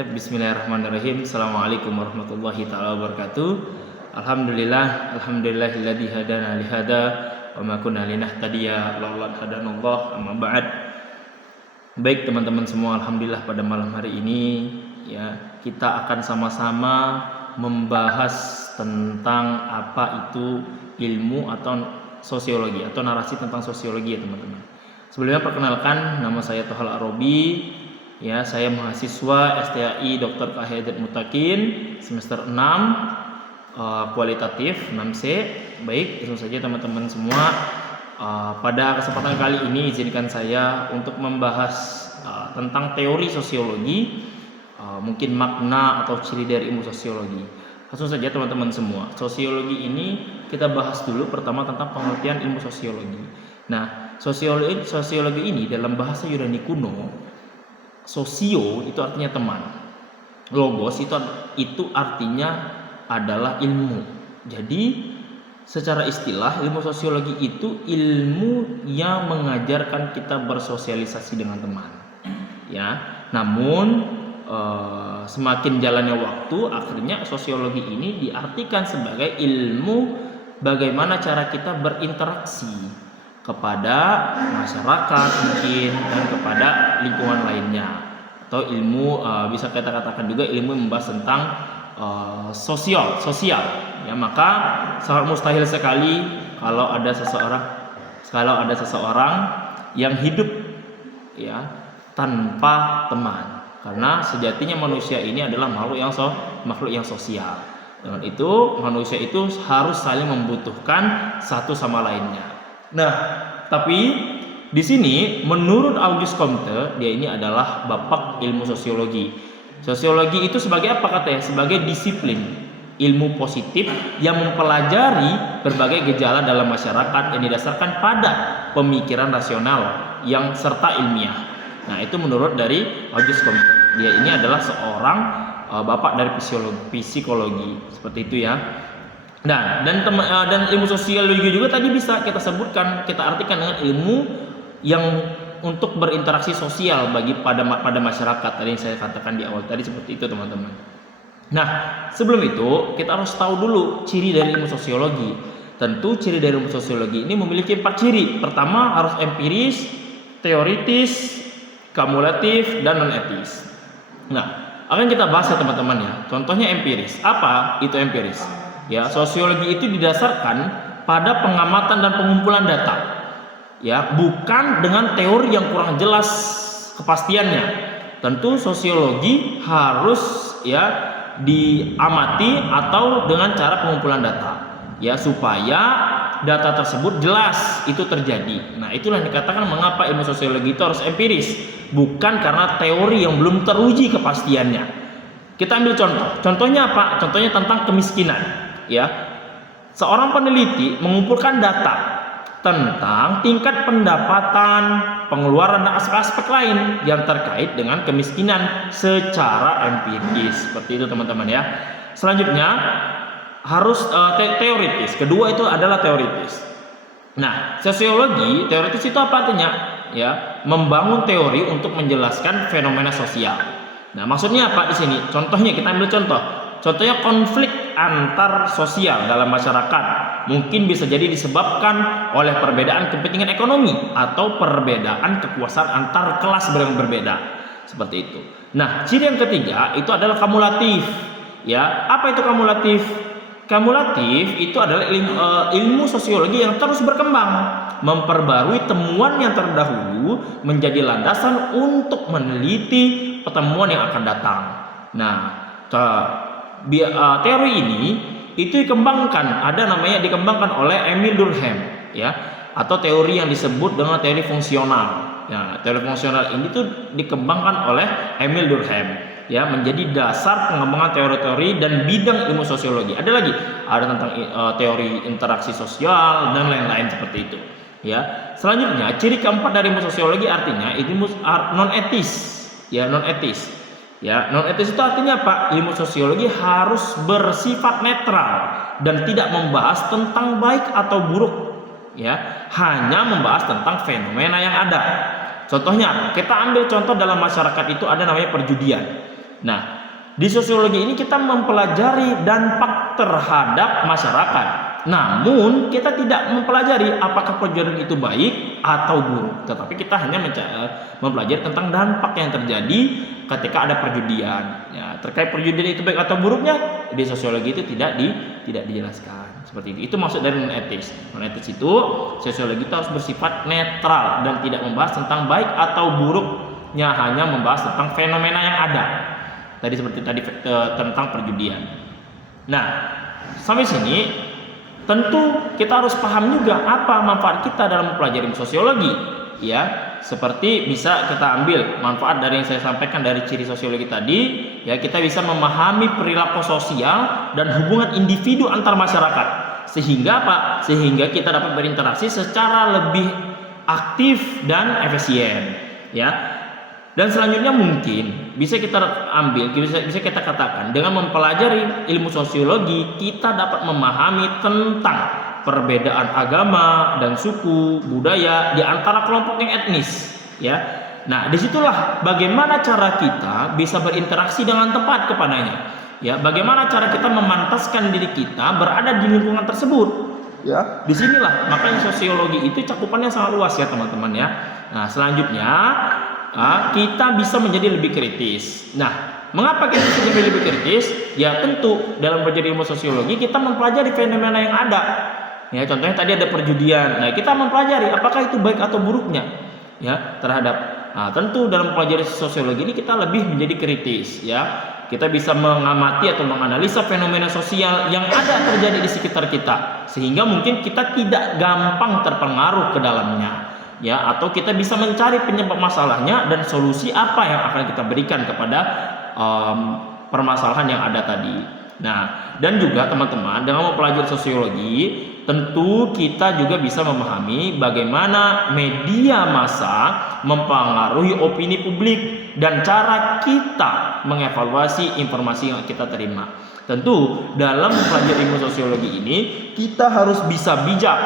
Bismillahirrahmanirrahim. Assalamualaikum warahmatullahi taala wabarakatuh. Alhamdulillahilladzi hadana li hada wa ma kunna linahtadiya laula hadanallah, amma ba'd. Baik teman-teman semua, alhamdulillah pada malam hari ini ya kita akan sama-sama membahas tentang apa itu ilmu atau sosiologi atau narasi tentang sosiologi ya teman-teman. Sebelumnya perkenalkan, nama saya Tohal Arobi. Ya, saya mahasiswa STAI Dr. Kahiyat Mutakin semester 6 kualitatif 6C. Baik, langsung saja teman-teman semua. Pada kesempatan kali ini izinkan saya untuk membahas tentang teori sosiologi, mungkin makna atau ciri dari ilmu sosiologi. Langsung saja teman-teman semua. Sosiologi ini kita bahas dulu pertama tentang pengertian ilmu sosiologi. Nah, sosiologi ini dalam bahasa Yunani kuno, sosio itu artinya teman, logos itu artinya adalah ilmu. Jadi secara istilah ilmu sosiologi itu ilmu yang mengajarkan kita bersosialisasi dengan teman. Ya, namun semakin jalannya waktu, akhirnya sosiologi ini diartikan sebagai ilmu bagaimana cara kita berinteraksi kepada masyarakat mungkin dan kepada lingkungan lainnya, atau ilmu bisa kita katakan juga ilmu yang membahas tentang sosial ya. Maka sangat mustahil sekali kalau ada seseorang yang hidup ya tanpa teman, karena sejatinya manusia ini adalah makhluk yang sosial. Dengan itu manusia itu harus saling membutuhkan satu sama lainnya. Nah, tapi di sini menurut Auguste Comte, dia ini adalah bapak ilmu sosiologi. Sosiologi itu sebagai apa katanya? Sebagai disiplin ilmu positif yang mempelajari berbagai gejala dalam masyarakat yang didasarkan pada pemikiran rasional yang serta ilmiah. Nah, itu menurut dari Auguste Comte. Dia ini adalah seorang bapak dari psikologi seperti itu ya. Nah, dan ilmu sosiologi juga tadi bisa kita sebutkan, kita artikan dengan ilmu yang untuk berinteraksi sosial pada masyarakat. Tadi yang saya katakan di awal tadi seperti itu teman-teman. Nah, sebelum itu kita harus tahu dulu ciri dari ilmu sosiologi. Tentu ciri dari ilmu sosiologi ini memiliki 4 ciri. Pertama harus empiris, teoritis, kumulatif, dan non etis. Nah, akan kita bahas ya teman-teman ya. Contohnya empiris. Apa itu empiris? Ya, sosiologi itu didasarkan pada pengamatan dan pengumpulan data. Ya, bukan dengan teori yang kurang jelas kepastiannya. Tentu sosiologi harus ya diamati atau dengan cara pengumpulan data. Ya, supaya data tersebut jelas itu terjadi. Nah, itulah yang dikatakan mengapa ilmu sosiologi itu harus empiris, bukan karena teori yang belum teruji kepastiannya. Kita ambil contoh. Contohnya apa? Contohnya tentang kemiskinan. Ya, seorang peneliti mengumpulkan data tentang tingkat pendapatan, pengeluaran dan aspek-aspek lain yang terkait dengan kemiskinan secara empiris. Seperti itu teman-teman ya. Selanjutnya harus teoritis. Kedua itu adalah teoritis. Nah, sosiologi teoritis itu apa artinya? Ya, membangun teori untuk menjelaskan fenomena sosial. Nah, maksudnya apa di sini? Contohnya kita ambil contoh. Contohnya konflik antar sosial dalam masyarakat mungkin bisa jadi disebabkan oleh perbedaan kepentingan ekonomi atau perbedaan kekuasaan antar kelas yang berbeda. Seperti itu. Nah, ciri yang ketiga itu adalah kumulatif. Ya, apa itu kumulatif? Kumulatif itu adalah ilmu sosiologi yang terus berkembang, memperbarui temuan yang terdahulu menjadi landasan untuk meneliti pertemuan yang akan datang. Nah, teori ini itu dikembangkan oleh Emile Durkheim ya, atau teori yang disebut dengan teori fungsional. Ya, teori fungsional ini tuh dikembangkan oleh Emile Durkheim ya, menjadi dasar pengembangan teori-teori dan bidang ilmu sosiologi. Ada tentang teori interaksi sosial dan lain-lain seperti itu ya. Selanjutnya ciri keempat dari ilmu sosiologi artinya ilmu non etis ya, non etis. Ya, non etis itu artinya apa? Ilmu sosiologi harus bersifat netral dan tidak membahas tentang baik atau buruk. Ya, hanya membahas tentang fenomena yang ada. Contohnya, kita ambil contoh dalam masyarakat itu ada namanya perjudian. Nah, di sosiologi ini kita mempelajari dampak terhadap masyarakat. Namun kita tidak mempelajari apakah perjudian itu baik atau buruk, tetapi kita hanya mempelajari tentang dampak yang terjadi ketika ada perjudian. Ya, terkait perjudian itu baik atau buruknya di sosiologi itu tidak dijelaskan. Seperti itu. Itu maksud dari non-etis. Non-etis itu sosiologi itu harus bersifat netral dan tidak membahas tentang baik atau buruknya, hanya membahas tentang fenomena yang ada. Tadi seperti tadi tentang perjudian. Nah, sampai sini tentu kita harus paham juga apa manfaat kita dalam mempelajari sosiologi, ya. Seperti bisa kita ambil manfaat dari yang saya sampaikan dari ciri sosiologi tadi, ya, kita bisa memahami perilaku sosial dan hubungan individu antar masyarakat. Sehingga apa? Sehingga kita dapat berinteraksi secara lebih aktif dan efisien, ya. Dan selanjutnya mungkin bisa kita ambil, bisa kita katakan dengan mempelajari ilmu sosiologi kita dapat memahami tentang perbedaan agama dan suku, budaya di antara kelompok yang etnis, ya. Nah, disitulah bagaimana cara kita bisa berinteraksi dengan tepat kepadanya, ya. Bagaimana cara kita memantaskan diri kita berada di lingkungan tersebut, ya. Disinilah makanya sosiologi itu cakupannya sangat luas, ya teman-teman, ya. Nah, selanjutnya kita bisa menjadi lebih kritis. Nah, mengapa kita bisa menjadi lebih kritis? Ya tentu dalam belajar ilmu sosiologi kita mempelajari fenomena yang ada. Ya, contohnya tadi ada perjudian. Nah, kita mempelajari apakah itu baik atau buruknya, ya, terhadap. Nah, tentu dalam pelajari sosiologi ini kita lebih menjadi kritis, ya. Kita bisa mengamati atau menganalisa fenomena sosial yang ada terjadi di sekitar kita, sehingga mungkin kita tidak gampang terpengaruh ke dalamnya. Ya, atau kita bisa mencari penyebab masalahnya dan solusi apa yang akan kita berikan kepada permasalahan yang ada tadi. Nah, dan juga teman-teman dengan mempelajari sosiologi tentu kita juga bisa memahami bagaimana media massa mempengaruhi opini publik dan cara kita mengevaluasi informasi yang kita terima. Tentu dalam mempelajari ilmu sosiologi ini kita harus bisa bijak,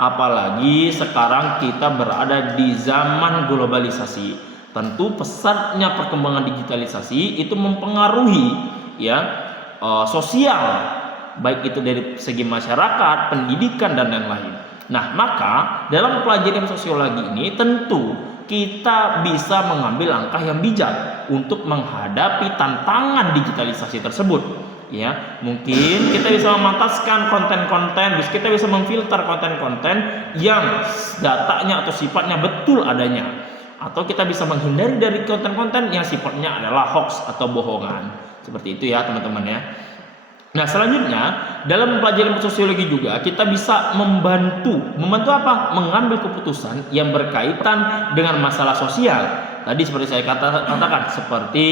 apalagi sekarang kita berada di zaman globalisasi. Tentu pesatnya perkembangan digitalisasi itu mempengaruhi, ya, sosial, baik itu dari segi masyarakat, pendidikan dan lain-lain. Nah, maka dalam pelajaran sosiologi ini tentu kita bisa mengambil langkah yang bijak untuk menghadapi tantangan digitalisasi tersebut. Ya, mungkin kita bisa memantaskan konten-konten, kita bisa memfilter konten-konten yang datanya atau sifatnya betul adanya, atau kita bisa menghindari dari konten-konten yang sifatnya adalah hoax atau bohongan. Seperti itu, ya teman-teman, ya. Nah, selanjutnya dalam mempelajari sosiologi juga kita bisa membantu apa? Mengambil keputusan yang berkaitan dengan masalah sosial. Tadi seperti saya katakan seperti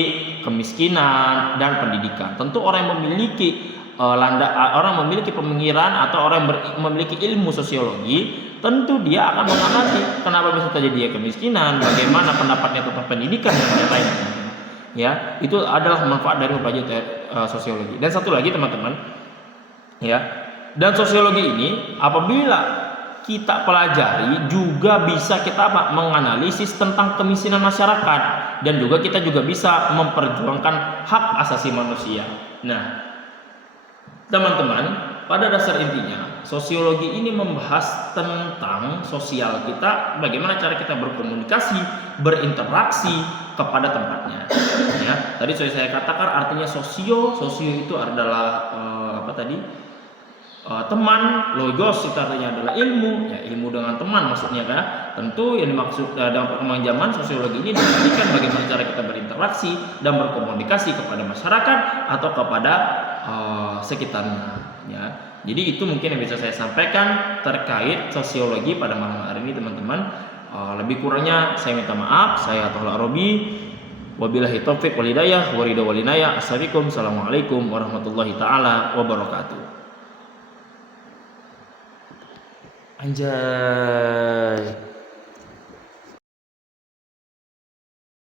kemiskinan dan pendidikan. Tentu orang yang memiliki orang memiliki pemikiran atau orang yang memiliki ilmu sosiologi, tentu dia akan mengamati kenapa bisa terjadi dia kemiskinan, bagaimana pendapatnya tentang pendidikan dan lain-lain. Ya, itu adalah manfaat dari mempelajari sosiologi. Dan satu lagi teman-teman, ya, dan sosiologi ini apabila kita pelajari juga bisa kita menganalisis tentang kemiskinan masyarakat, dan juga kita juga bisa memperjuangkan hak asasi manusia. Nah, teman-teman, pada dasar intinya sosiologi ini membahas tentang sosial kita, bagaimana cara kita berkomunikasi, berinteraksi kepada tempatnya. Ya, tadi sudah saya katakan artinya sosio itu adalah teman, logos itu artinya adalah ilmu, ya, ilmu dengan teman maksudnya, kan. Tentu yang dimaksud dalam perkembangan zaman sosiologi ini diartikan bagaimana cara kita berinteraksi dan berkomunikasi kepada masyarakat atau kepada sekitarnya, ya. Jadi itu mungkin yang bisa saya sampaikan terkait sosiologi pada malam hari ini, teman-teman. Lebih kurangnya saya minta maaf. Saya Tohla Robi, wabillahi taufiq wal hidayah, waridha wal inayah. Assalamualaikum warahmatullahi taala wabarakatuh. Anjay.